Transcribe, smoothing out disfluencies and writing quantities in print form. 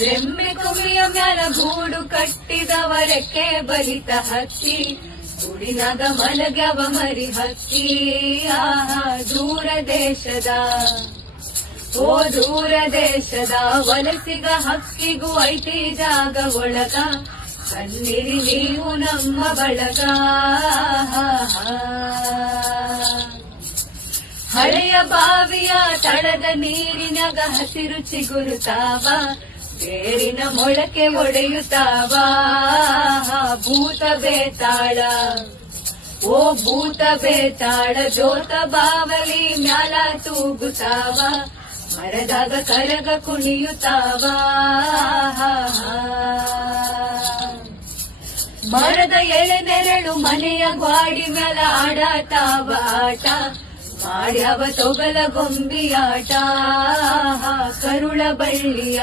ರೆಮ್ಮೆ ಕುಮಿಯ ಮ್ಯಾಲ ಗೂಡು ಕಟ್ಟಿದವರಕ್ಕೆ ಬಲಿತ ಹಕ್ಕಿ ಕುಡಿನಾಗ ಮಲಗ್ಯವ ಮರಿ ಹಕ್ಕಿ ದೂರ ದೇಶದ ಓ ದೂರ ದೇಶದ ವಲಸಿಗ ಹಕ್ಕಿಗೂ ಐತಿ ಜಾಗ ಒಳಗ ಕಣ್ಣಿರಿ ನೀವು ನಮ್ಮ ಬಳಗ ಹಳೆಯ ಬಾವಿಯ ತಳದ ನೀರಿನಾಗ ಹಸಿರು ಚಿಗುರುತ್ತಾವ ಬೇರಿನ ಮೊಳಕೆ ಒಡೆಯುತ್ತಾವ ಭೂತ ಬೇತಾಳ ಓ ಭೂತ ಬೇತಾಳ ಜೋತ ಬಾವಲಿ ಮ್ಯಾಲ ತೂಗುತ್ತಾವ ಮರದಾಗ ಕರಗ ಕುಣಿಯುತ್ತಾವ ಮರದ ಎಳೆನೆರಳು ಮನೆಯ ಗ್ವಾಡಿ ಮ್ಯಾಲ ಆಡತಾವ ಆಟ ಮಾಡ್ಯಾವ ತೊಗಲ ಗೊಂಬಿಯಾಟ ಕರುಳ ಬಳ್ಳಿಯ